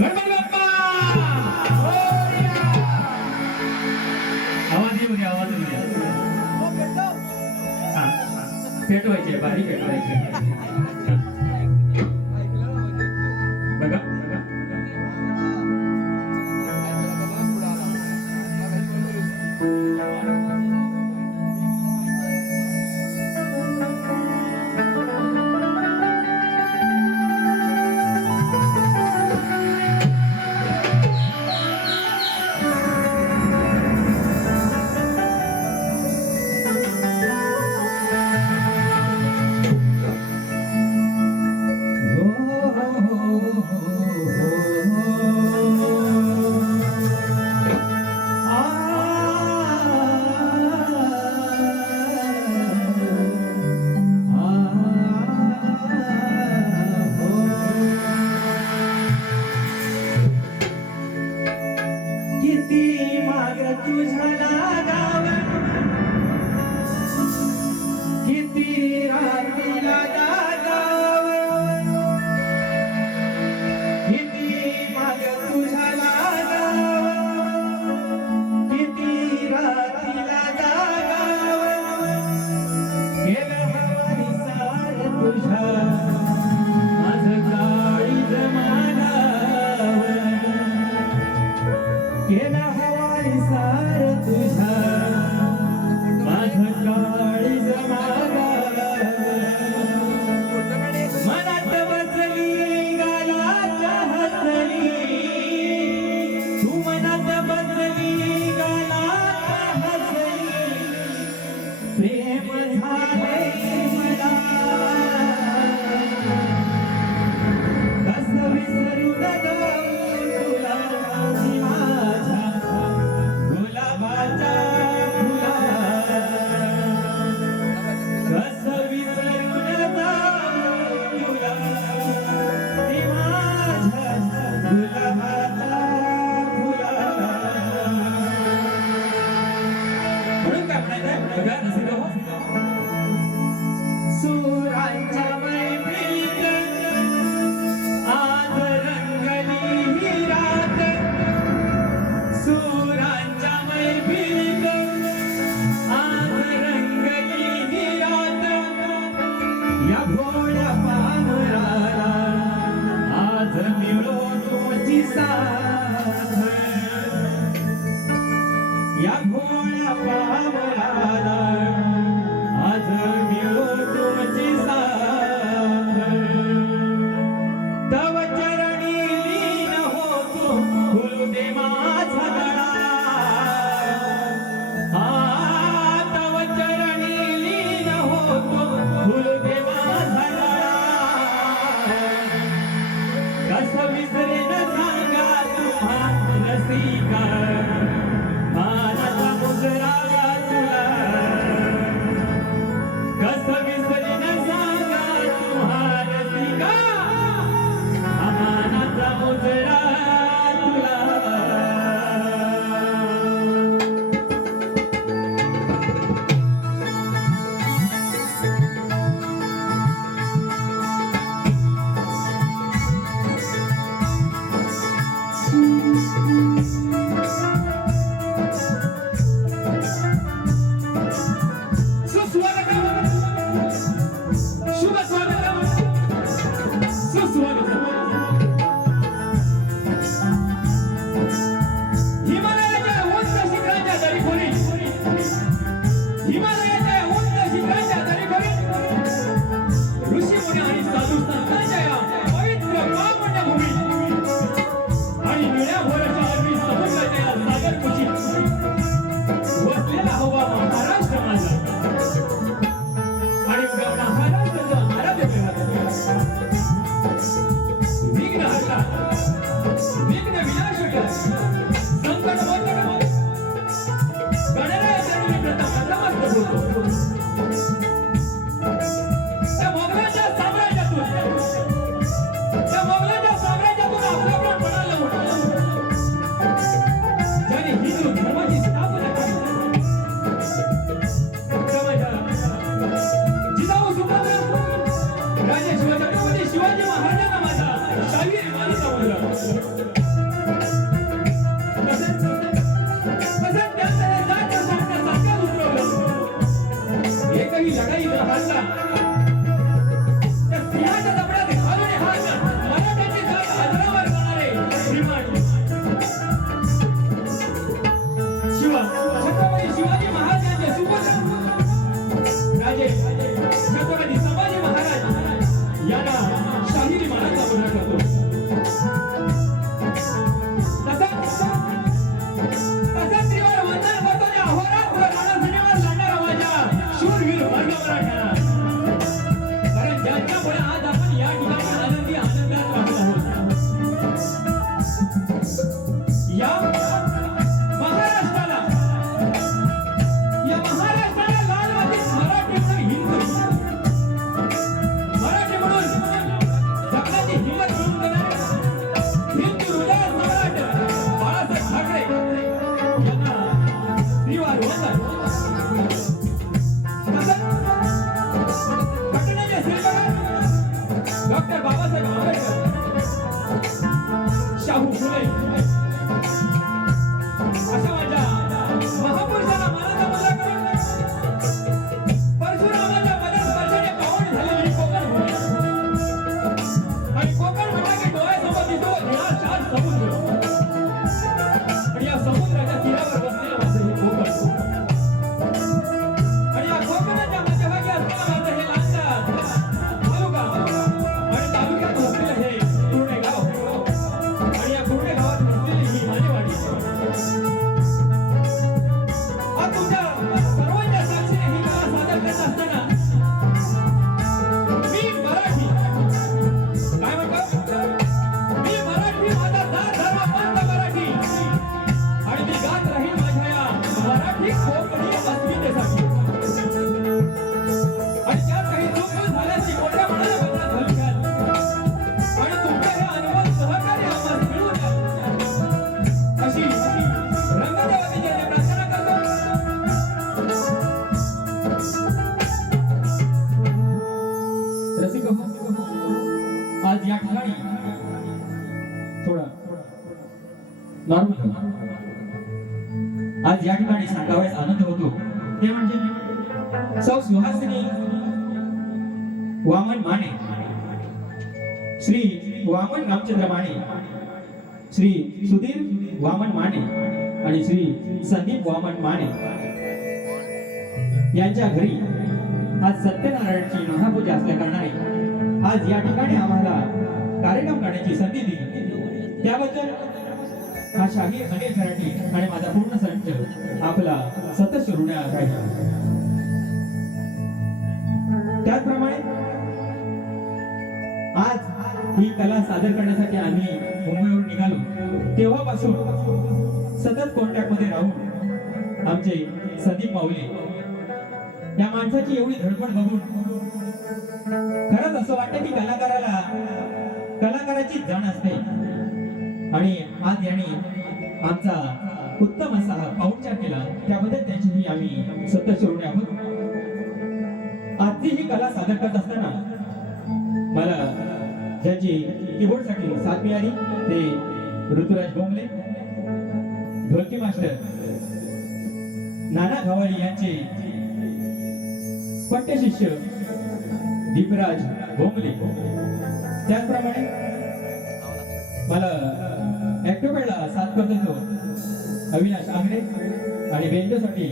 गणपती बाप्पा आवाज येऊ द्या, आवाज येऊ द्या. हा, पेटवायचे, बारी पेटवायचे. बघा शिवाजी महाराजांना माझा शाहीर मानसा मुलगा शाहू फुले अशा माझ्या महापुरुषाला मानाचा मुद्रा करून परशुरामाच्या पदस्पर्शाने पावन झालेली कोकण भूमी आणि कोकण म्हटलं की डोळ्यासमोर दिसतो निळाशार समुद्र आणि या समुद्राच्या तीरावर बसलेलं माझं हे कोकण आणि या कोकणाच्या मध्यभागी असलेलं माझं हे लांजा तालुका आणि तालुक्यात वसलेलं हे कुर्डे गाव आणि या कुर्डे गावात वसलेली ही मानेवाडी आज तुमच्या सर्वांच्या साक्षीने ही कला सादर करत असताना मी मराठी काय म्हणतो मी मराठी माझा जात धर्म पंथ मराठी आणि मी गात राहील माझ्या या मराठी कोकणी अस्मितेसाठी आणि त्यात काही चूक झाल्याची मोठ्या मनाने बदनाम झाली घ्याल आणि तुमचे हे अनुभव सहकार्य आम्हाला मिळवून द्याल अशी रंगदेवाची जय प्रार्थना करतो. रसिक हो, आज या ठिकाणी थोडा नॉर्मल आज या ठिकाणी सांगावयास आनंद होतो ते म्हणजे सौ सुहासिनी वामन माने श्री वामन रामचंद्र माने श्री सुधीर वामन माने आणि श्री संदीप वामन माने यांच्या घरी आज सत्यनारायणची महापूजा असल्या कारणाने आज या ठिकाणी आम्हाला कार्यक्रम करण्याची संधी दिली त्याबद्दल हा शाहीर अनिल खराटे आणि माझा पूर्ण संच आपला सतत ऋणी राहील. त्याचप्रमाणे आज ही कला सादर करण्यासाठी आम्ही मुंबईवरून निघालो तेव्हापासून सतत कॉन्टॅक्ट मध्ये राहून आमचे संदीप माऊली या माणसाची एवढी धडपड बघून खरंच असं वाटतं की कलाकाराची जाण असते आणि आज यांनी आमचा उत्तम असा पाहुणचार केला त्याबद्दल त्यांचीही आम्ही सतत ऋणी आहोत. आजची ही कला सादर करत असताना मला ज्यांची कीबोर्डसाठी साथ मिळाली ते ऋतुराज बोंबले ढोलकी मास्टर नाना घवाळी यांचे पट्टशिष्य दीपराज बोंबले त्याचप्रमाणे मला ऍक्टोपॅडला साथ करत होतो अविनाश आंगरे आणि बेंजोसाठी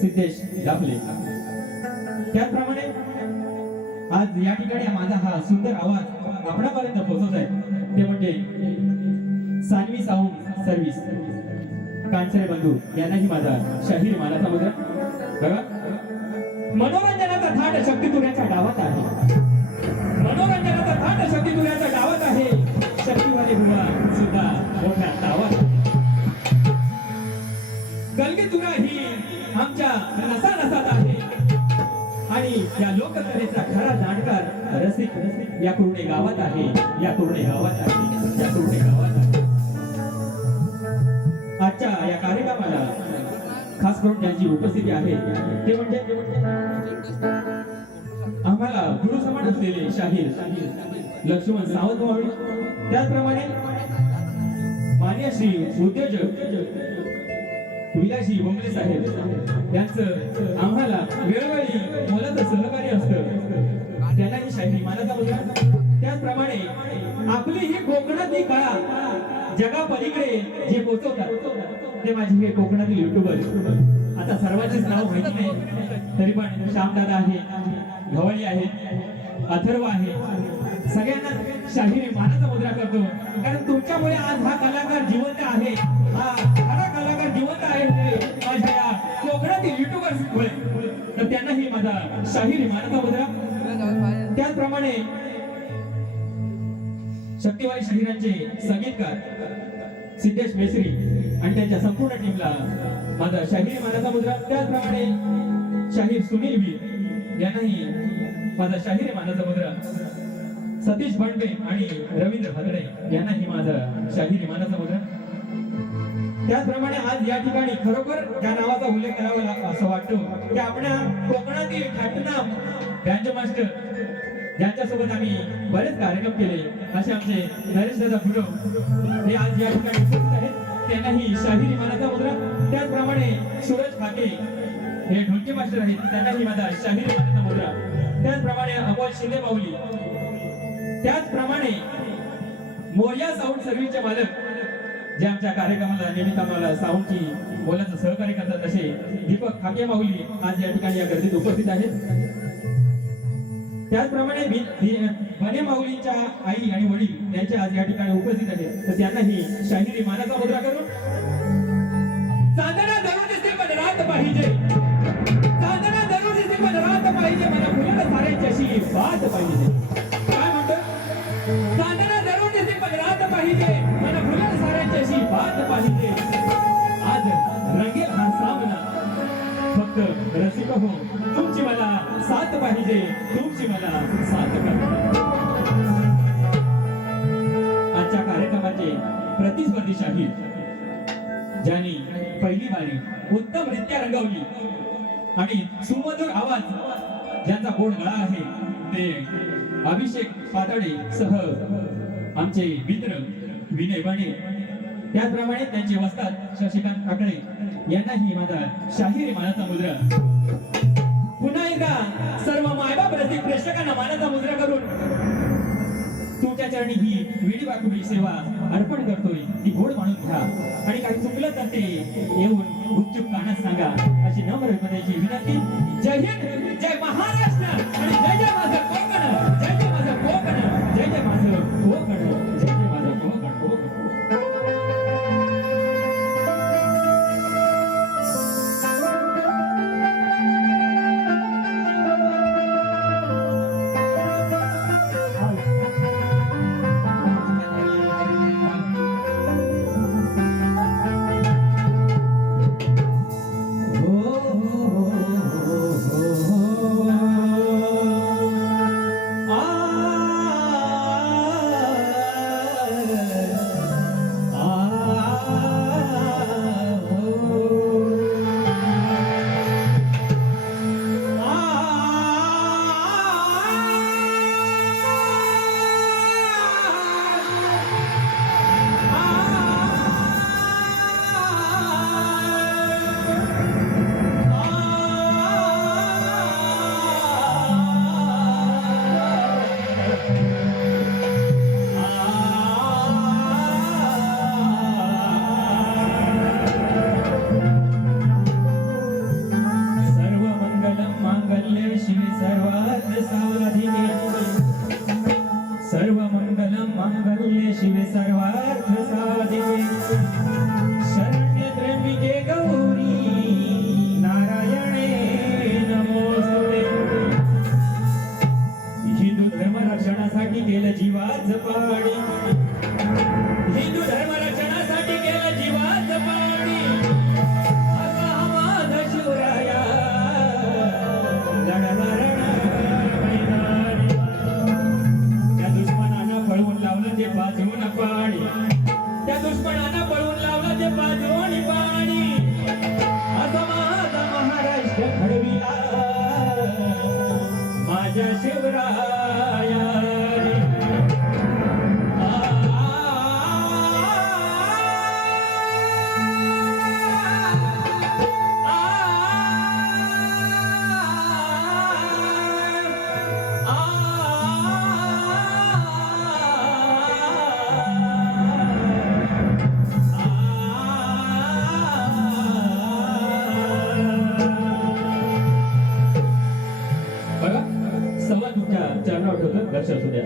सिद्धेश दापले. त्याचप्रमाणे आज या ठिकाणी माझा हा सुंदर आवाज आपणापर्यंत पोहोचत आहे ते म्हणजे सानवी साऊंड सर्व्हिस कांचरे बंधू यांनाही माझा शाहीर मानाचा मुद्रा. बघा मनोरंजनाचा थाट शक्ती तुऱ्याच्या डावात आहे मनोरंजनाचा थाट शक्ती तुऱ्याच्या डावात आहे शक्तीवाले बुवा सुद्धा मोठ्या डावात गलगी तुरा ही आमच्या नसा नसात आहे आणि या लोककलेचा खरा जाणकार रसिक या कुर्डे गावात आहे या कुर्डे गावात आहे या कुर्डे गावात आहे. आजच्या या कार्यक्रमाला खास करून ज्यांची उपस्थिती आहे ते म्हणजे आम्हाला गुरु समान असलेले शाहीर लक्ष्मण सावंत मावळी त्याचप्रमाणे मान्य श्री उद्योजक विलासजी बोंबले साहेब यांचं आम्हाला वेळोवेळी मोलाचं सहकार्य असतं त्यांनाही शाहीर मानाचा मुद्रा. त्याचप्रमाणे आपली ही कोकणातली कळा जगापलीकडे जे पोहोचवतात ते माझे हे कोकणातील युट्यूबर आता सर्वांचेच नाव माहिती नाही तरी पण श्यामदादा आहे घवळी आहेत अथर्व आहे सगळ्यांना शाहीर मानाचा मुद्रा करतो कारण तुमच्यामुळे आज हा कलाकार जिवंत आहे हा खरा कलाकार जिवंत आहे माझ्या या कोकणातील युट्यूबर्समुळे तर त्यांनाही माझा शाहीर मानाचा मुद्रा. त्याचप्रमाणे शक्तिवाली शाहिरांचे संगीतकार सिद्धेश मेसरी आणि त्यांच्या संपूर्ण टीमला माझा शाहीर मानाचा मुद्रा. त्याचप्रमाणे शाहीर सुनील वीर यांनाही माझा शाहीर मानाचा मुद्रा. सतीश बंडे आणि रवींद्र भद्रे यांनाही माझा शाहीर मानाचा मुद्रा. त्याचप्रमाणे आज या ठिकाणी खरोखर त्या नावाचा उल्लेख करावा असं वाटतो की आपल्या कोकणातील ख्यातनाम बँजो मास्टर ज्यांच्यासोबत आम्ही बरेच कार्यक्रम केले असे आमचे नरेश दादा फुलो हे आज या ठिकाणी उपस्थित आहेत. त्यांनाही शाहिरी मानाचा मुद्रा, त्याचप्रमाणे सूरज खाके हे ढोलकी मास्टर आहेत, त्यांनाही माझा शाहिरी मानाचा मुद्रा, त्याचप्रमाणे अमोल शिंदे माऊली, त्याचप्रमाणे मोर्या साऊंड सर्व्हिसचे मालक जे आमच्या कार्यक्रमाला निमित्त आम्हाला साऊंडची बोलाचं सहकार्य करतात असे दीपक खाके माऊली आज या ठिकाणी या गर्दीत उपस्थित आहेत. त्याचप्रमाणे बने माऊलींच्या आई आणि वडील यांचे आज या ठिकाणी उपस्थित आहेत, तर त्यांनाही शाहिरी मानाचा मुद्रा करून चांदणा धरून दिसते पण रात पाहिजे, चांदणा धरून दिसते पण रात पाहिजे, मला फुलं साऱ्यांची अशी बात पाहिजे. काय म्हणतो? चांदणा धरून दिसते पण रात पाहिजे, मला फुलं साऱ्यांची अशी बात पाहिजे. आज रंगेल हा सामना, फक्त रसिक हो तुमची मला साथ पाहिजे, तुमची मला साथ पाहिजे. आजच्या कार्यक्रमाचे प्रतिस्पर्धी शाहीर ज्यांनी पहिली बारी उत्तमरित्या रंगवली आणि सुमधुर आवाज ज्यांचा गोड गळा आहे ते अभिषेक पातळे सह आमचे मित्र विनय बने, त्याचप्रमाणे त्यांचे वस्ताद शशिकांत काकडे यांनाही माझा शाहिरी मानाचा मुद्रा. पुन्हा एकदा सर्व मायबाप रसिक प्रेक्षकांना मानाचा मुद्रा करून तुमच्या चरणी ही विडी वाकुडी सेवा अर्पण करतोय, ती गोड मानून घ्या आणि काही चुकलं तर ते येऊन गुपचूप कानात सांगा अशी नम्र हृदयाची विनंती. जय हिंद, जय महाराष्ट्र आणि जय जय माझं कोकण, जय जय माझं कोकण, जय जय माझं कोकण, जय जय माझं कोकण. लक्ष असू द्या.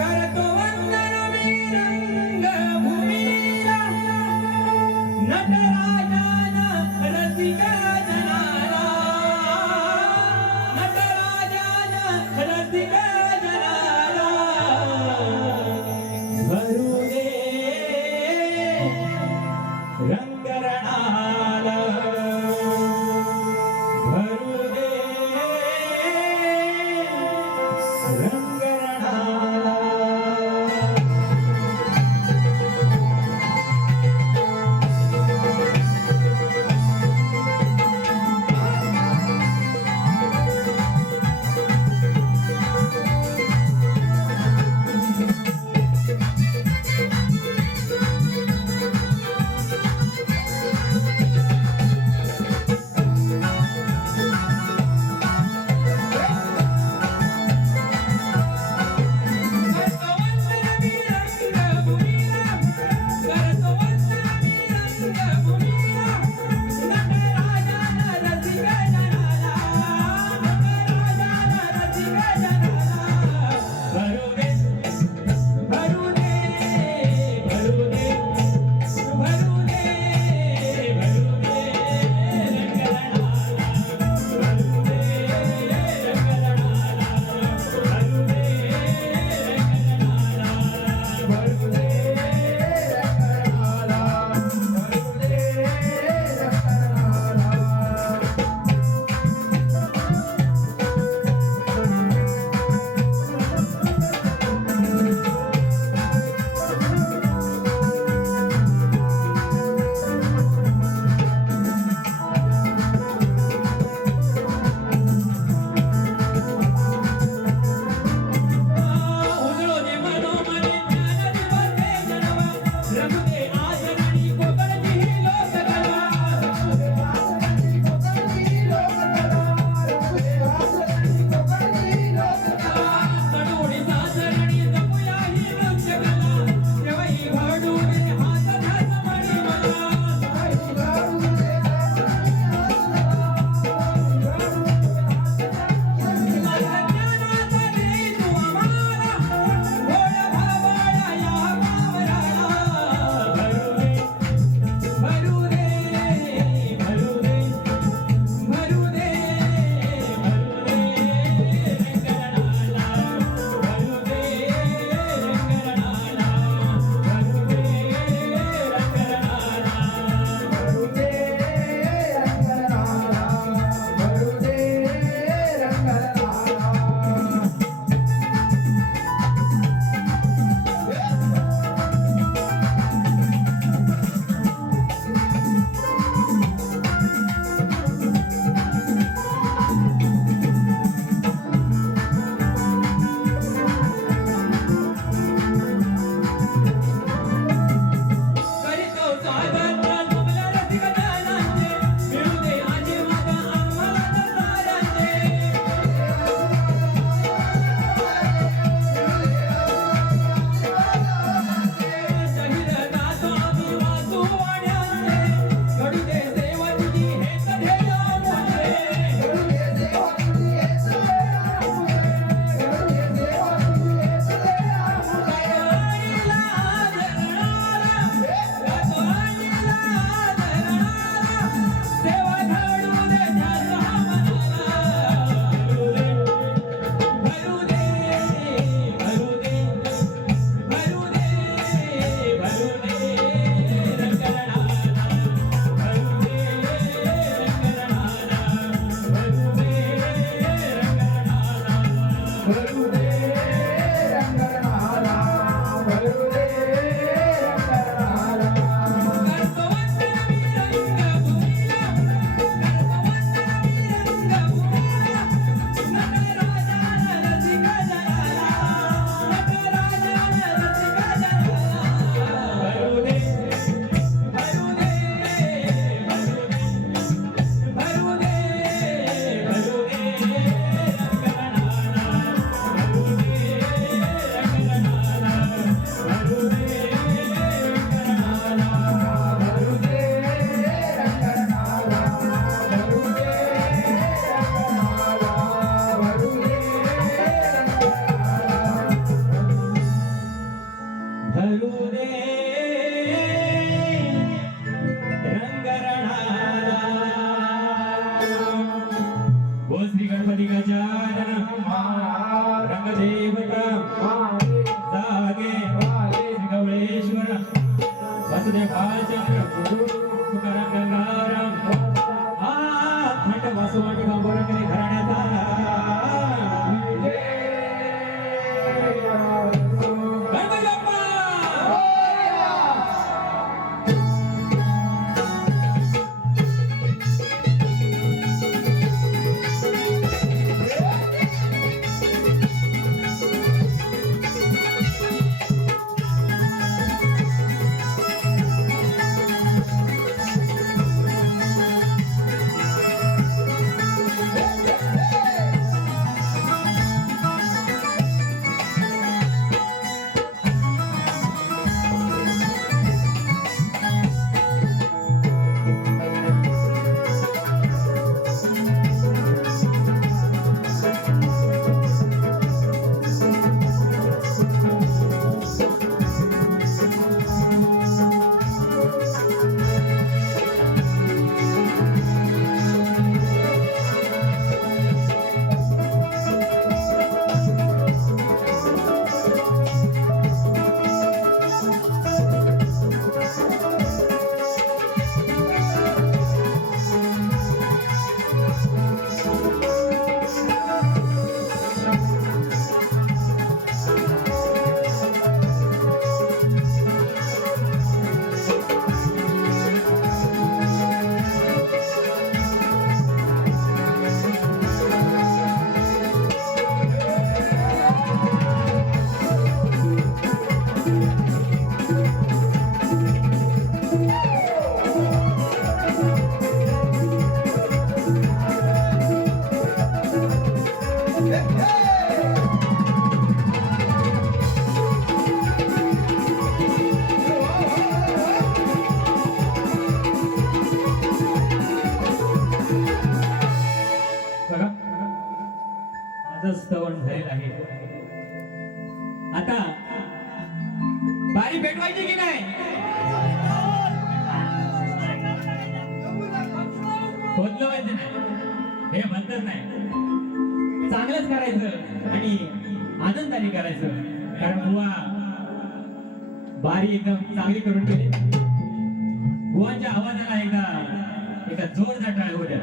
करतो वंदन मी तुकाराम गंगाराम थंड वासुवाटी बांबोरंगणे घराण्याचा गणपती बाप्पा बघा माझं स्तवन झालेलं आहे. आता बारी पेटवायची की नाही? खोदलं पाहिजे नाही हे म्हणतच नाही. चांगलंच करायचं आणि आनंदाने करायचं. कारण बुवा बारी एकदम चांगली करून गेली. बुवांच्या आवाजाला एका जोरदार टाळ्या होत्या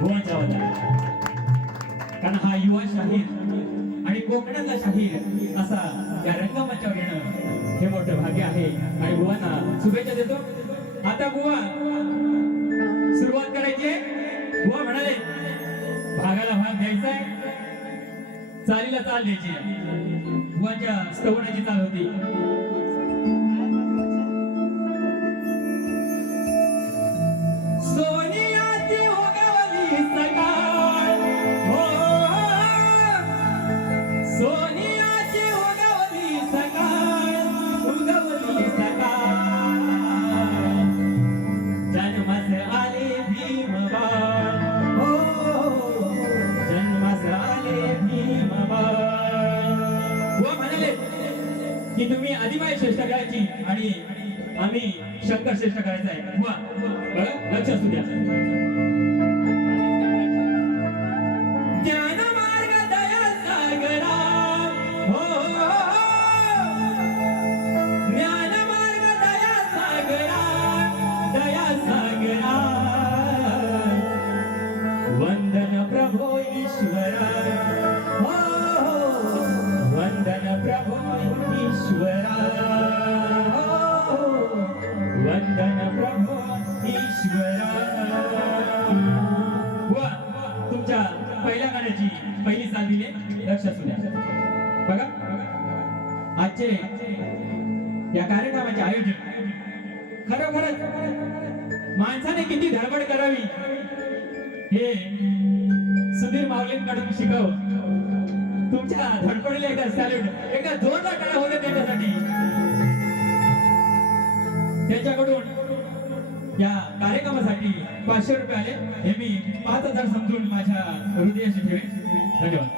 बुवांच्या आवाजाला. कारण हा युवा शाहीर आणि कोकणातला शाहीर असा या रंगमंचावर येणं हे मोठं भाग्य आहे. आणि बुवांना शुभेच्छा देतो. आता बुवा सुरुवात करायची आहे. बुवा म्हणाले भागाला भाग द्यायचा आहे, चालीला चाल द्यायची. बुवांच्या स्तवनाची चाल होती. सोनियाची उगवली सकाळ हो, सोनियाची उगवली सकाळ, उगवली सकाळ. जन्मास आले भीमबाळ हो, जन्मास आले भीमबाळ. व म्हणाले की तुम्ही आदिमाई श्रेष्ठ करायची आणि आम्ही शंकर श्रेष्ठ करायचा आहे. वा बघा लक्ष असू द्या. ज्ञान मार्ग दया सागरा हो, ज्ञान मार्ग दया सागरा, दया सागरा. वंदन प्रभो ईश्वरा हो, वंदन प्रभो ईश्वरा हो, वंदन प्रभो ईश्वरा. वा तुमच्या पहिल्या गाण्याची पहिली साथ दिली. लक्ष असू द्या. बघा आजचे या कार्यक्रमाचे आयोजन खरोखरच माणसाने किती धडपड करावी हे सुधीर माऊलींकडून शिकावं. तुमच्या धडपडीला एका सॅल्यूट, एका जोरदार टाळ्या होते त्यांच्यासाठी. त्यांच्याकडून या कार्यक्रमासाठी 500 रुपये आले. हे मी 5000 समजून माझ्या हृदयाशी ठेवेन. धन्यवाद.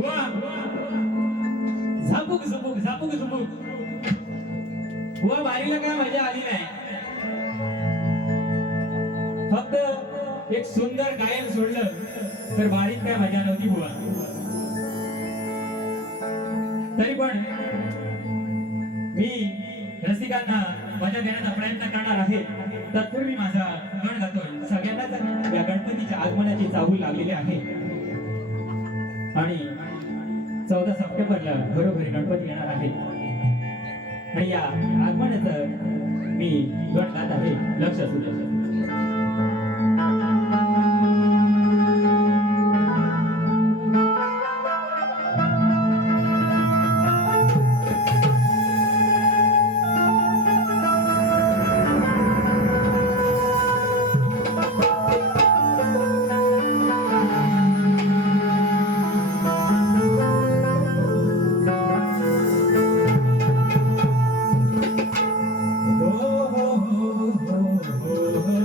वा झापूक झुपूक झापूक झुपूक वा बारीला काय मजा आली नाही फक्त एक सुंदर गायन सोडलं तर बारीत काय मजा नव्हती बुवा तरी पण मी रसिकांना मजा देण्याचा प्रयत्न करणार आहे तत्पूर्वी माझा गण गातोय सगळ्यांनाच या गणपतीच्या आगमनाची चाहूल लागलेली आहे आणि 14 सप्टेंबरला घरोघरी गणपती येणार आहे आणि या आगमनाचं मी गण गात आहे लक्ष असू द्या Oh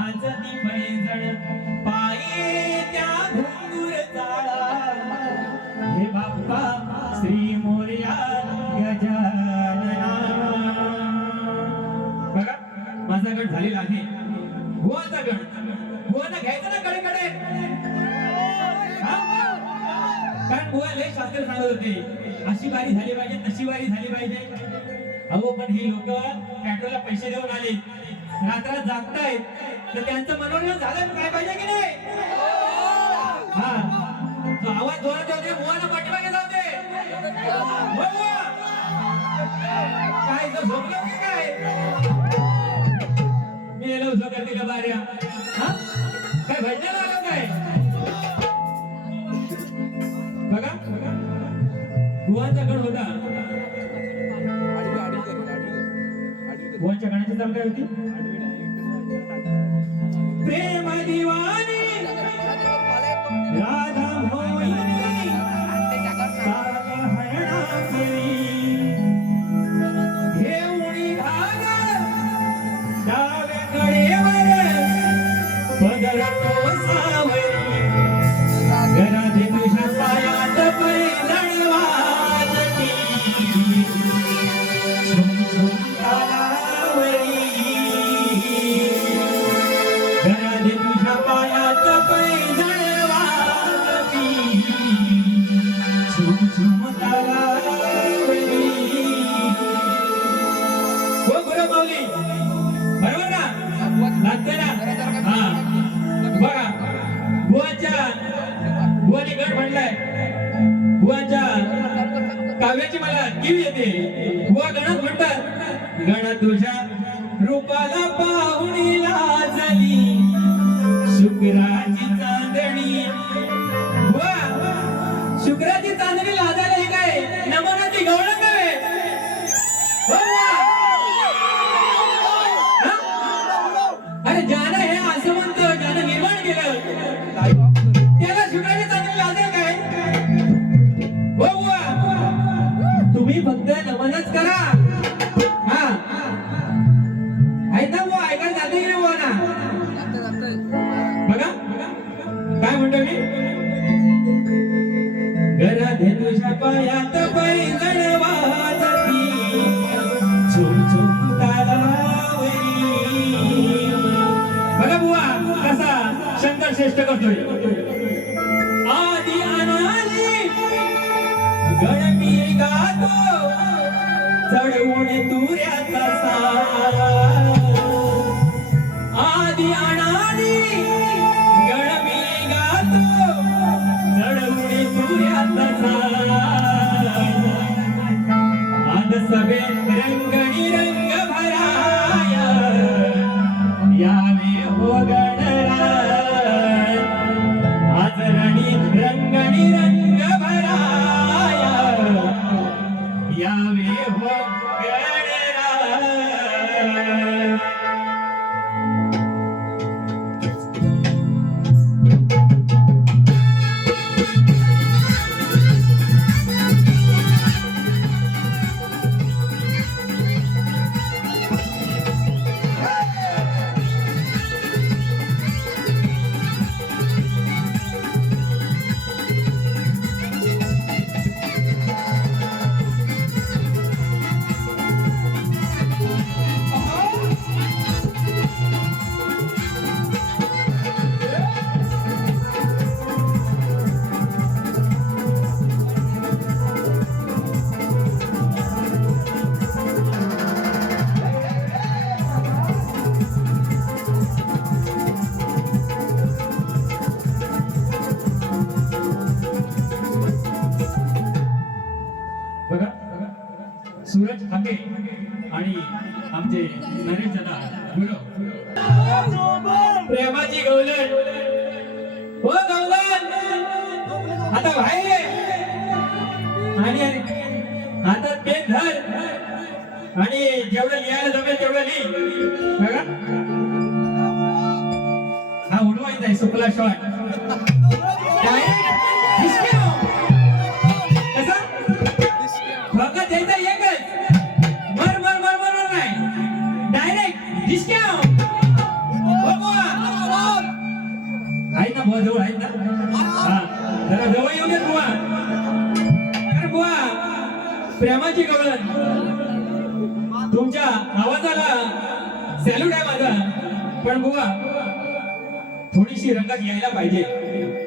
वाजती पैंजण पायी त्या घुंगूर चाळा हे बाप्पा श्री मोरया गजानना. बघा माझा गण झालेला आहे बुवाचा गण. बुवांना घ्यायचं ना कडे कारण बुवा लय शास्त्र सांगत होते अशी बारी झाली पाहिजे तशी बारी झाली पाहिजे. अहो पण ही लोक पेट्रोलला पैसे देऊन आले रात्रात जागतायत तर त्यांचं मनोरंजन झालं काय पाहिजे की नाही. हा तो आवाज जोरात जाऊ दे बुवाला पाठीमागे जाऊ दे. बुवा काय इथं झोपलं की काय मेलो झोपते का बाऱ्या. हा काय भजन लागत काय बघा बुवांचा गण होता. बुवांच्या गणाची चाल काय होती. प्रेम दिवानी राधा मोहिनी साग हरणांगणी घेऊनी धागा डाव्या कडेवर पदर कोसावरी घरात तुझ्या पायात पैंजण वाजती झुम झुम तालावरी. घरात तुझ्या पायात पैंजण वाजती झुम झुम तालावरी. हो गुरु माऊली बरोबर ना लागते ना. हा बघा बुवाने गण म्हणलाय. बुवाच्या काव्याची मला कीव येते. बुवा गणात म्हणतात गण तुझ्या रूपाला पाहुणी लाजली शुक्राची चांदणी. बुवा शुक्राची चांदणी लाजायला ही काय नमनाची गवळण काय. अरे ज्यानं हे असं म्हणतो ज्यानं निर्माण केलं त्याला शुक्राची चांदणी लाजेल काय. हो बुवा तुम्ही फक्त नमनच करा. हा ऐक ना बुवा ऐकायला जाते की नाही बुवा ना. बघा काय म्हणतो मी. घरात तुझ्या पायात पैंजण वाजती झुम झुम तालावरी. बघा बुवा कसा शंकर श्रेष्ठ करतोय. आदि अनादि गण मी गातो चढवून तुऱ्याचा सार. आदि अनादि गण मी गातो चढवून तुऱ्याचा सार. आज सभे रंगणी रंग भराया यावे हो गणराय. आज रणी रंगणी रंग भराया यावे हो गणराय. सूरज हाके आणि आमचे नरेश दादा गुरु प्रेमाची गवलन हो गवलन आता बाहेर आणि हातात पेन धर आणि जेवढं लिहायला जमेल तेवढं लिही बघा हा उडवायचा आहे सुपला शॉट फक्त यायचा एकच मर मर मर मर नाही डायरेक्ट डिस्काउंट बुवा जवळ आहेत ना? हा जरा जवळ येऊ देत बुवा. अरे बुवा प्रेमाची गवळण तुमच्या आवाजाला सॅल्यूट आहे माझा. पण बुवा थोडीशी रंगत यायला पाहिजे.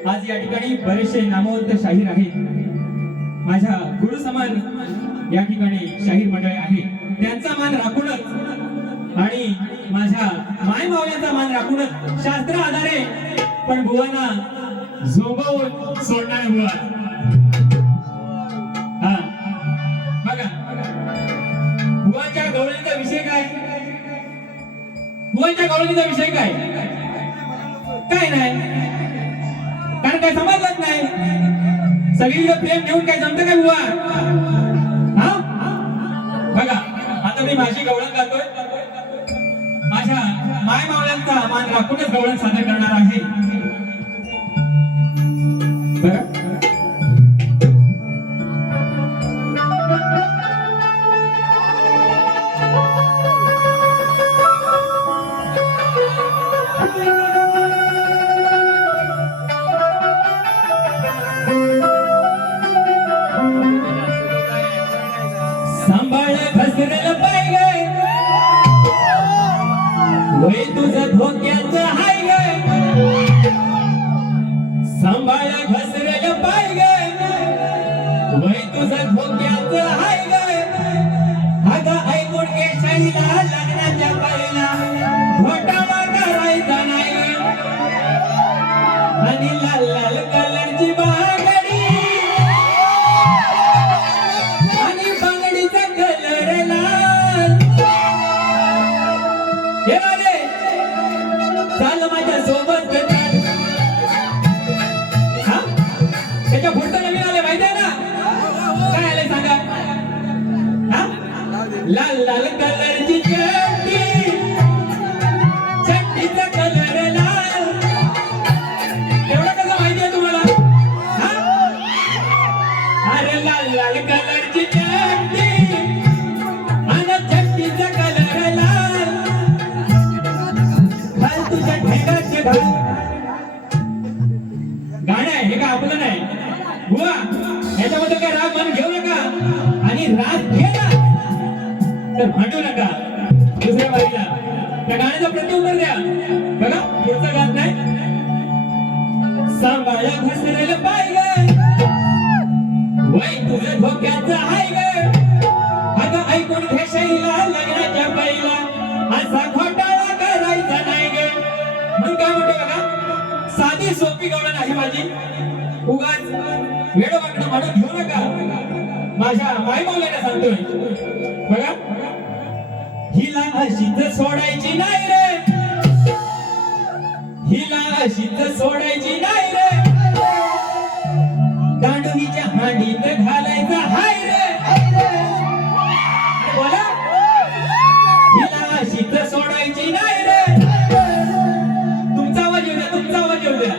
आज या ठिकाणी बरेचसे नामवंत शाहीर आहेत. माझ्या गुरु समान या ठिकाणी शाहीर मंडळी आहे. त्यांचा मान राखूनच आणि माझ्या माय मावल्यांचा मान राखूनच शास्त्र आधारे पण बुवांना झोंबवून सोडणार बुवा. हा बघा बुवांच्या गवळणीचा विषय काय? बुवांच्या गवळणीचा विषय काय? काय नाही, कारण काय समजलंच नाही. सगळीकडे प्रेम घेऊन काय जमतं काय बुवा? हा बघा आता मी माझी गवळण गातोय. माझ्या माय मावल्यांचा मान राखूनच गवळण सादर करणार आहे. बघा सांभाळ घसरल पाय ग वय तुझं धोक्याचं हाय ग. सांभाळ घसरल पाय ग वय तुझं धोक्याचं हाय ग. अगं ऐकून घे शाहीला लग्नाच्या पायला घोटाळा करायचा नाही. आणि लाल लाल कलरची बांगडी आणि बांगडीचा कलर लाल. हे राजे चाल माझ्या सोबत हा त्याच्या फोटो नवीन आले माहिती आहे ना? काय आले सांगा? हा लाल लाल कलरची चड्डी चड्डीचा कलर लाल. एवढं कसं माहिती आहे तुम्हाला? अरे लाल लाल कलरची चड्डी आणि चड्डीचा कलर लाल. घाल तुझ्या ढेंगाचे घाल. गाणं आहे हे का आपलं नाही बुवा. याच्याबद्दल काय राग मान घेऊ नका आणि राग घेला तर भांडू नका. दुसऱ्या बाईला त्या गाण्याचं प्रत्युत्तर द्या. बघा पुढचं गात नाही. सांभाळा घसरेल पाय ग वय तुझं धोक्याचं हाय ग. अगं ऐकून घे शाहीला लग्नाच्या पहिला असा घोटाळा करायचा नाही ग. म्हणून काय म्हणतो बघा साधी सोपी गवळण आहे माझी. उगाच वेडवाकडं म्हणून घेऊ नका. माझ्या माय मावल्याला सांगतोय बघा हिला अशीच सोडायची नाही रे. हिला अशीच सोडायची नाही रे. दांडवीच्या हांडीत घालायचा हाय रे. बोला हिला अशीच सोडायची नाही रे. तुमचा आवाज येऊ द्या, तुमचा आवाज येऊ द्या.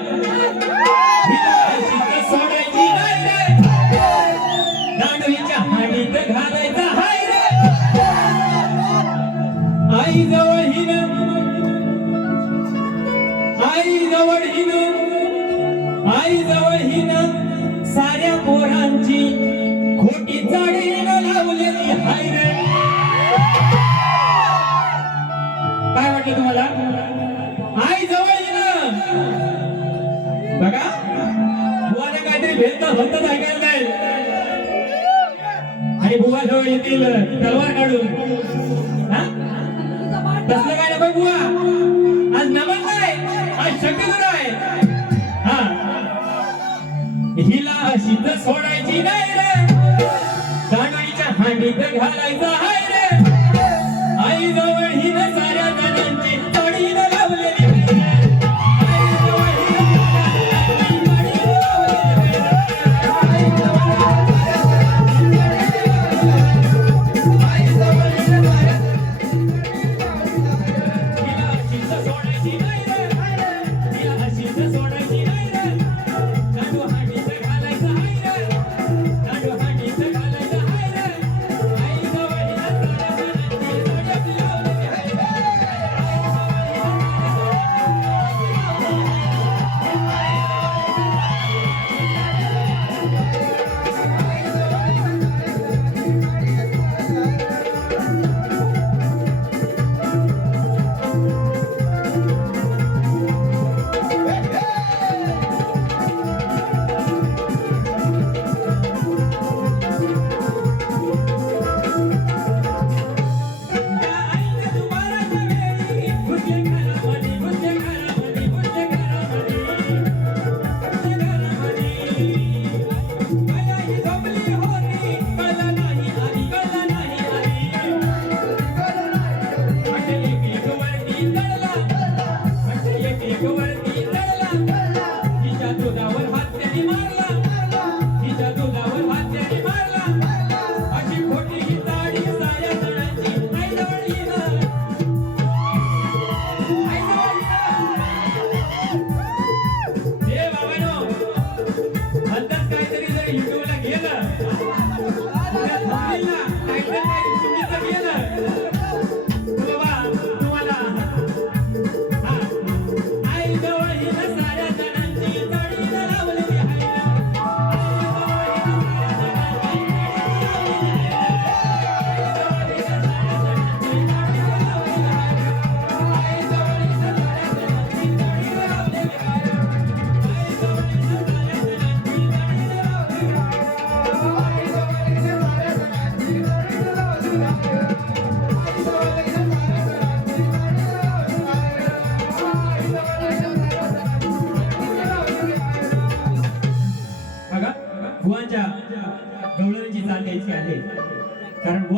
हिला अशीच सोडायची नाही रे. दांडवीच्या हांडीत घालायचा हाय रे. आई जवळ हिन आई जवळ हिन आई जवळ हिन साऱ्या पोरांची खोटी चाळीन लावलेली हाय रे. काय वाटलं तुम्हाला? आई जवळ हिन बघा बुवाने काहीतरी भेटता भलतच ऐकायला जाईल आणि बुवा जवळ येतील तलवार काढून. हा तसलं काय नको बुवा. आज नमन नाही, आज शक्यतो आहे. हा हिला अशीच सोडायची नाही रे. दांडवीच्या हांडीत घालायचा हाय रे. आई जवळ हिन साऱ्या जणांची तडीन लावलेली.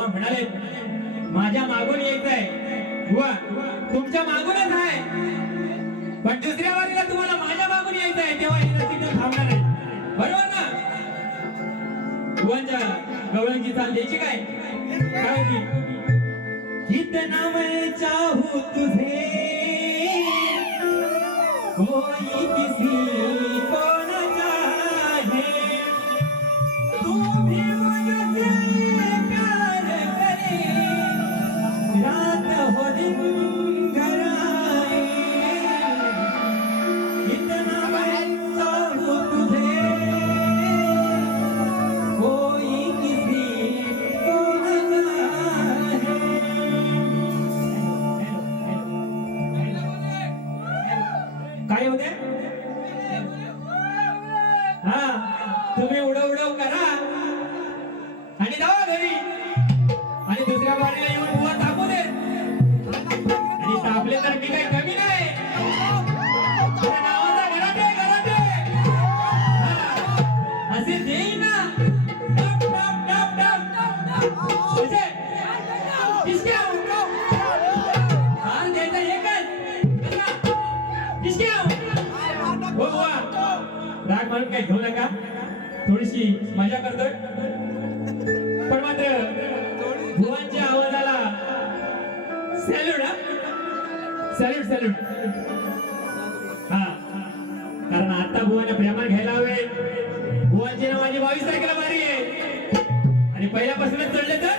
म्हणाले माझ्या मागून यायचंय बुवा तुमच्या मागूनच आहे पण दुसऱ्या वारीला तुम्हाला माझ्या मागून यायचंय तेव्हा ही रसिक थांबणार नाही बरोबर ना बुवांच्या गवळणची चाल द्यायची काय काय होती कितना मैं चाहूं तुझे कोई किसी को न चाहे तू भी मुझसे प्यार करे रात हो दिन घर आए कितना मैं चाहूं तुझे कोई किसी को न काय होते हा तुम्ही उडव करा आणि जावा घरी आणि दुसऱ्या वारीला येऊन बुवा तापू दे आणि तापले तर मी काही कमी नाही त्या नावाचा गराटे असे देईन ना टप टप टप टप असे किसके हार द्यायचा एकच किसके हो बुवा राग मारून काही घेऊ नका थोडीशी मजा करतोय पण मात्र बुवांच्या आवाजाला सॅल्यूट सॅल्यूट सॅल्यूट हा कारण आता बुवाने प्रेमाने घ्यायला हवे बुवांची ना माझी 22 तारखेला वारी आहे आणि पहिल्यापासूनच चढले तर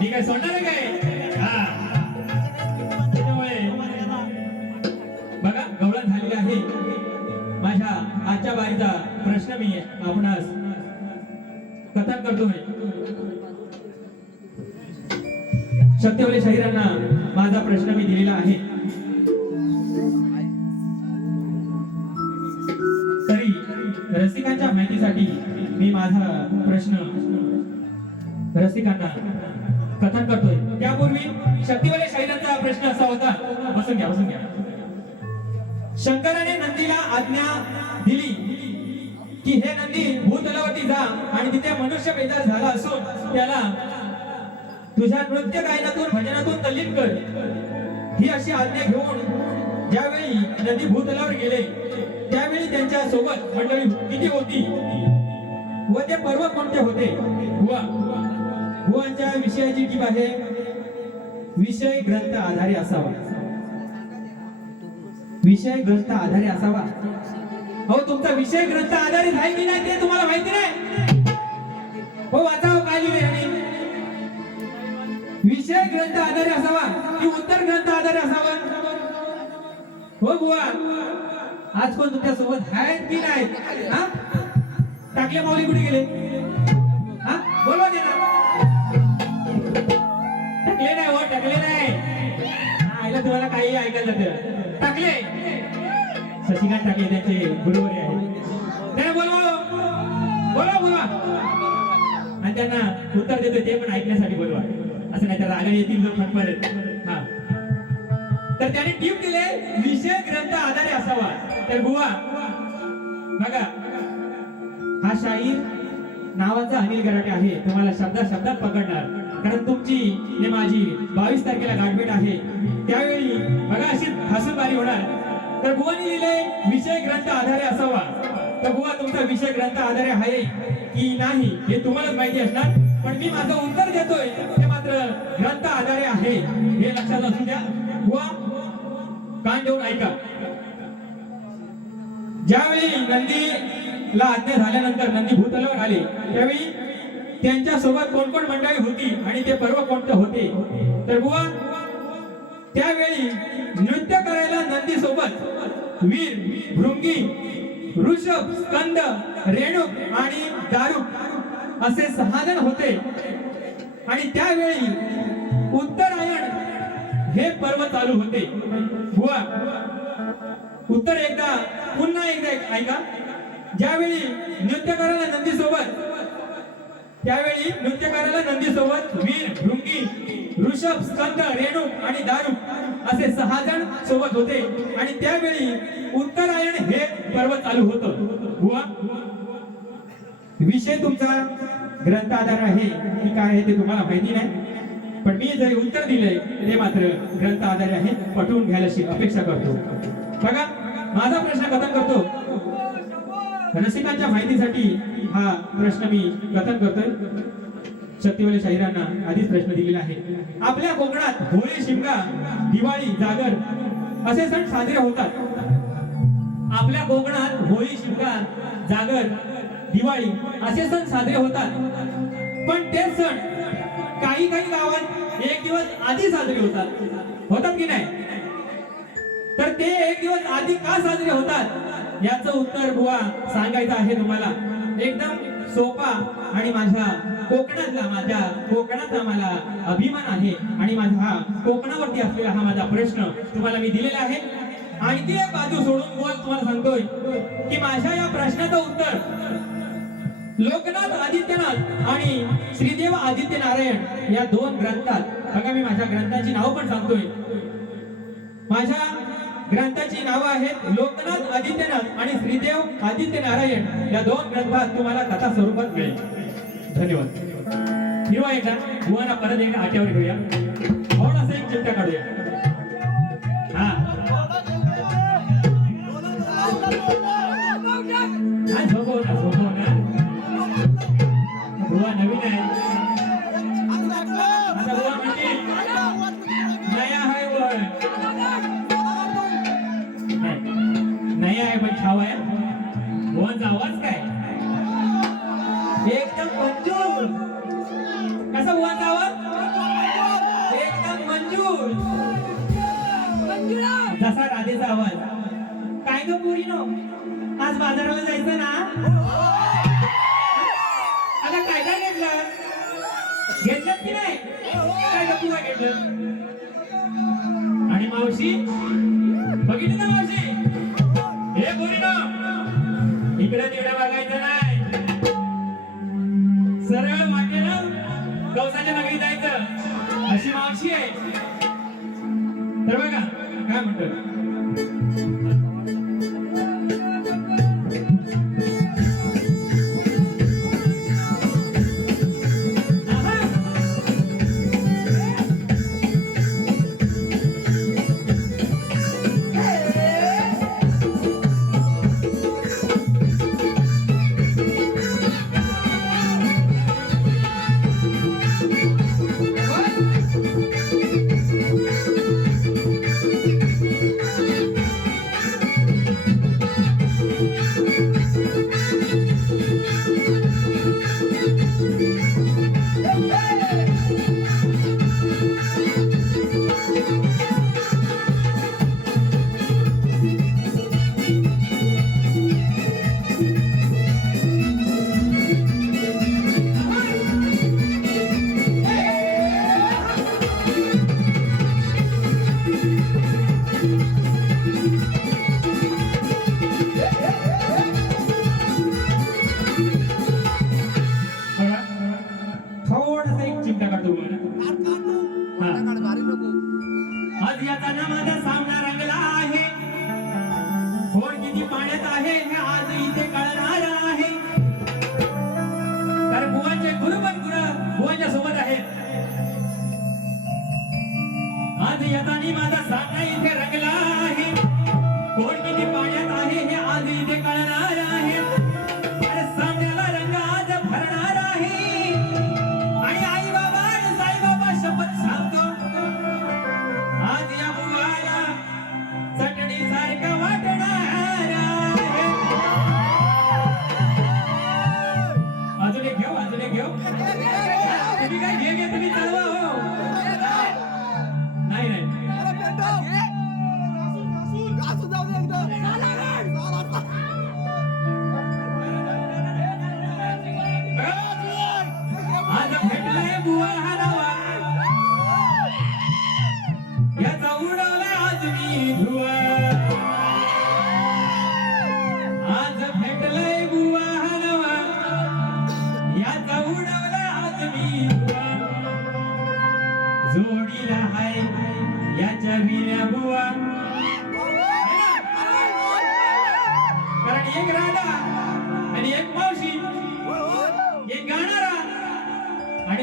मी काय सोडणार काय हा त्यामुळे बघा गवळण झालेली आहे माझ्या आजच्या बारीचा प्रश्न मी आपणास कथन करतोय शक्तिवले शाहिरांना माझा प्रश्न मी दिलेला आहे तरी रसिकांच्या माहितीसाठी मी माझा प्रश्न रसिकांना कथन करतोय त्यापूर्वी शक्तिवले शाहिरांचा प्रश्न असा होता बसून घ्या शंकराने नंदीला आज्ञा दिली की हे नंदी भूतलावरती जा आणि तिथे मनुष्य पैदा झाला असून त्याला तुझ्या नृत्य गायनातून भजनातून तल्लीन कर ही अशी आज्ञा घेऊन ज्यावेळी नंदी भूतलावर गेले त्यावेळी त्यांच्या सोबत मंडळी किती होती व ते पर्व कोणते होते बुवांच्या विषयाची टीप आहे विषय ग्रंथ आधारे असावा विषय ग्रंथ आधारे असावा हो तुमचा विषय ग्रंथ आधारित आहे की नाही ते तुम्हाला माहिती नाही हो वाचाव काय लिहिले विषय ग्रंथ आधारे असावा की उत्तर ग्रंथ आधारे असावा हो बुवा आज कोण तुमच्या सोबत आहेत की नाही हा टाकले माऊली कुठे गेले हा बोलवा दे ना टाकले नाही हो टाकले नाही आईला तुम्हाला काही ऐकायला जातं टाकले शशिकांत टाकले त्यांचे गुरुवारी आहे त्यांना बोलवा आणि त्यांना उत्तर देतोय ते पण ऐकण्यासाठी बोलवा असं नाही तर रागाने येतील लोक फटफट हा तर त्याने टीप दिले विषय ग्रंथ आधारे असावा तर बुवा बघा हा शाहीर नावाचा अनिल गराटे आहे तुम्हाला शब्दात पकडणार कारण तुमची ने माझी 22 तारखेला गाठभेट आहे त्यावेळी बघा अशी हसूनबारी होणार तर बुवानी लिहिले विषय ग्रंथ आधारे असावा तर बुवा तुमचा विषय ग्रंथ आधारे आहे की नाही हे तुम्हालाच माहिती असणार पण मी माझं उत्तर देतोय ते मात्र ग्रंथ आधारे आहे हे लक्षात असू द्या बुवा कान देऊन ऐका ज्यावेळी नंदीला आज्ञा झाल्यानंतर नंदी भूतलावर आले त्यावेळी त्यांच्या सोबत कोण कोण मंडळी होती आणि ते पर्व कोणते होते तर बुवा त्यावेळी नृत्य करायला नंदी सोबत वीर भृंगी ऋषभ स्कंद रेणुक आणि दारुक असे 6 जण होते आणि त्यावेळी उत्तरायण हे पर्व चालू होते बुवा उत्तर पुन्हा एकदा ऐका ज्यावेळी नृत्य करायला नंदी सोबत वीर भृंगी ऋषभ स्कंद रेणुक आणि दारुक असे 6 जण सोबत होते आणि त्यावेळी उत्तरायण हे पर्व चालू होतं बुवा विषय तुमचा ग्रंथ आधार आहे की काय आहे ते तुम्हाला माहिती नाही, पण मी जे उत्तर दिलंय ते मात्र ग्रंथ आधार आहे, पटवून घ्यायला अपेक्षा करतो. बघा माझा प्रश्न कथन करतो, रसिकांच्या माहितीसाठी हा प्रश्न मी कथन करतोय. शक्तिवाले शाहिरांना आधीच प्रश्न दिलेला आहे. आपल्या कोकणात होळी, शिमगा, दिवाळी, जागर असे सण साजरे होतात. आपल्या कोकणात होळी, शिमगा, जागर, दिवाळी असे सण साजरे होतात. पण ते सण काही काही गावात एक दिवस आधी साजरे होतात की नाही? तर ते एक दिवस आधी का साजरे होतात याचं उत्तर बुवा सांगायचं आहे तुम्हाला. एकदम सोपा आणि माझ्या कोकणातला मला अभिमान आहे आणि माझा कोकणावरती असलेला हा माझा प्रश्न तुम्हाला मी दिलेला आहे. आणखी एक बाजू सोडून बोल तुम्हाला सांगतोय की माझ्या या प्रश्नाचं उत्तर लोकनाथ आदित्यनाथ आणि श्रीदेव आदित्य नारायण या दोन ग्रंथात, बघा मी माझ्या ग्रंथांची नाव पण सांगतोय. माझ्या ग्रंथाची नावं आहेत लोकनाथ आदित्यनाथ आणि श्रीदेव आदित्य नारायण या दोन ग्रंथात तुम्हाला कथा स्वरूपात मिळेल. धन्यवाद. हिरवा एकदा बुवाना परत एकदा आट्यावर घेऊया, थोडासा एक चिमटा काढूया. हा झोपव ना बुवा नवीन आहे. आता बुवा म्हणतील नया आहे, नया आहे पण छावा आहे. बुवांचा आवाज काय एकदम मंजूर. कसा बुवांचा आवाज एकदम मंजूर, जसा राधेचा आवाज. काय ग पोरीनो, आज बाजाराला जायचं ना? आता काय काय घेतलं की नाही? काय ग तुला घेतलं? आणि मावशी बघितलं ना मावशी? हे पोरीनो इकडे तिकडे बघायचं नाही, सरळ वाटेनं कौसाच्या नगरी जायचं, अशी मावशी आहे. तर बघा काय म्हणतो,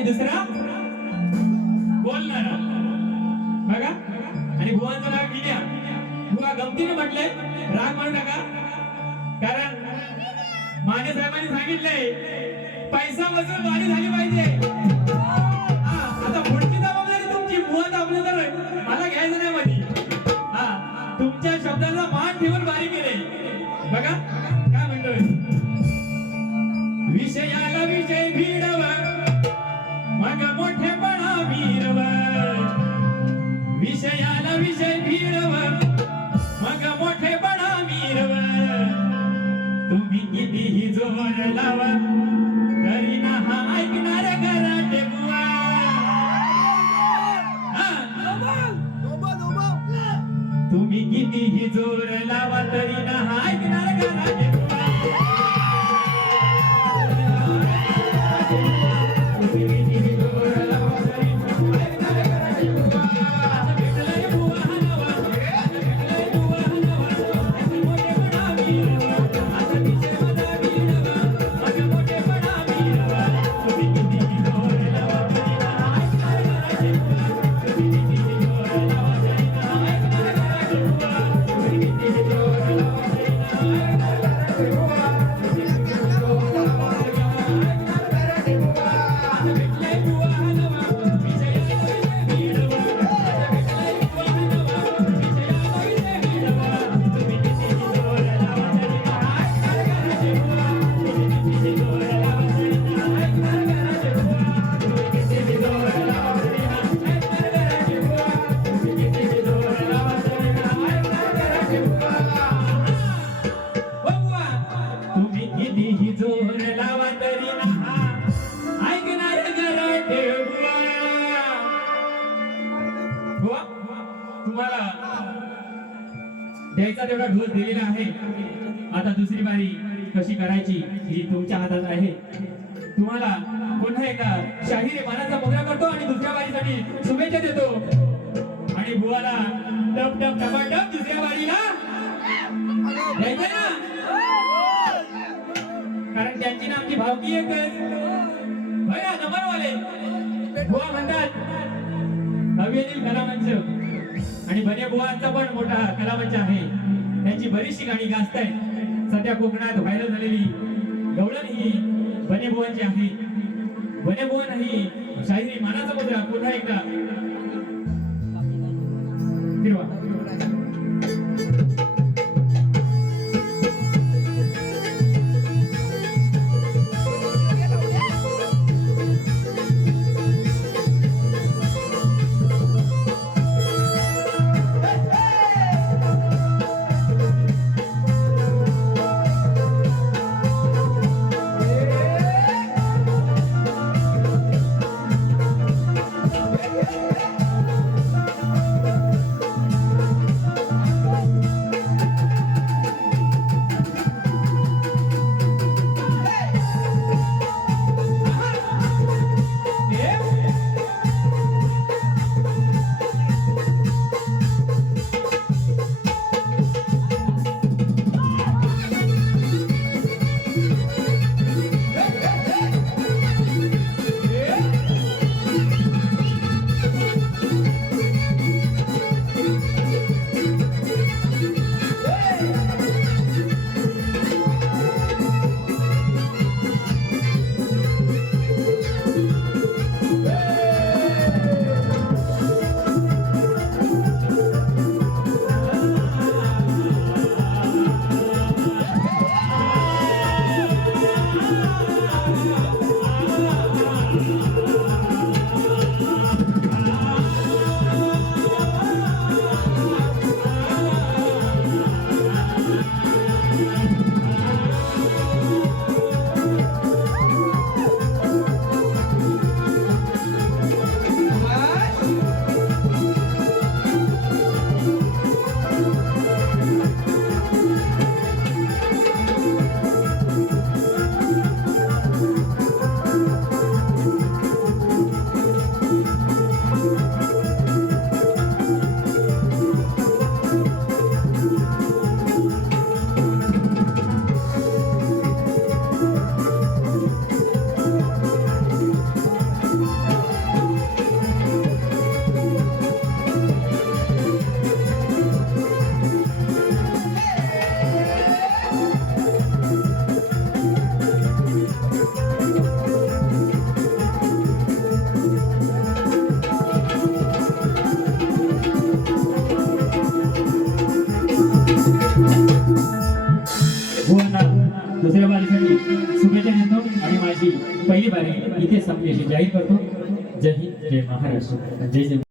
दुसरा बोलणारा बघा. आणि बुवांचं नाव विद्या. बुवा गमतीने म्हटलंय, राग म्हणू नका, कारण माने साहेबांनी सांगितलंय पैसा वसूल वाढी झाली पाहिजे. आता पुढची जबाबदारी तुमची. बुवा दाबले तर मला घ्यायचं नाही मध्ये. तुमच्या शब्दाचा मान ठेवून बारी केले. बघा काय म्हणतोय. विषयाला विषय भिडव मग मोठेपणा वीरव. विषयाला विषय भिडव मग मोठेपणा वीरव. तुम्ही कितीही जोर लावा तरी ना हा ऐकणार कराटे बुवा. तुम्ही कितीही जोर लावा तरी ना हा ऐकणार कराटे बुवा. तुम्ही कितीही जोर लावा तरी ना ऐकणार कराटे बुवा. आता भेटलंय बुवा हा नवा, आता भेटलंय बुवा हा नवा. आता मोठेपणा वीरवा, आता विषय माझा वीरवा, मग मोठेपणा वीरवा. तुम्ही कितीही जोर लावा तरी ना हा ऐकणार कराटे बुवा. तुम्ही कितीही जोर लावा तरी ना हा ऐकणार कराटे बुवा. तुम्ही कितीही जोर लावा तरी ना हा ऐकणार कराटे बुवा. तुम्ही कितीही जोर लावा तरी ना हा ऐकणार कराटे बुवा. आता भेटलंय बुवा हा नवा, विषयाला विषय भिडवा. आता भेटलंय बुवा हा नवा, विषयाला विषय भिडवा. तुम्ही कितीही जोर लावा तरी ना हा ऐकणार कराटे बुवा. तुम्ही कितीही जोर लावा तरी ना हा ऐकणार कराटे बुवा. तुम्ही कितीही जोर लावा तरी ना हा ऐकणार कराटे बुवा. तुम्ही कितीही जोर लावा तरी ना हा ऐकणार कराटे बुवा. ओ बुवा, तुम्ही कितीही जोर लावा तरी ना हा ऐकणार कराटे बुवा. बुवा, तुम्हाला द्यायचा तेवढा ढोस दिलेला आहे. आता दुसरी बारी कशी करायची ही तुमच्या हातात आहे. तुम्हाला पुन्हा एकदा शाहीर मानाचा मुद्रा करतो आणि दुसऱ्या बारीसाठी शुभेच्छा देतो. आणि बुवाला टप टप टपाटप दुसऱ्या बारीला द्यायचंय ना, कारण त्यांची ना आमची भावकी एकच. बघा नंबरवाले बुवा म्हणतात हवेतील कलामंच, आणि बने बुवांचा पण मोठा कलामंच आहे. त्यांची बरीचशी गाणी गाजतायत. सध्या कोकणात व्हायरल झालेली गवळण ही बने बुवांची आहे. बने बुवन ही शाहिरी मानाचा मुद्रा पुन्हा एकदा फिरवा. वाढवण्यासाठी शुभेच्छा देतो आणि माझी पहिली बारी इथे संपली अशी जाहीर करतो. जय हिंद, जय महाराष्ट्र, जय जय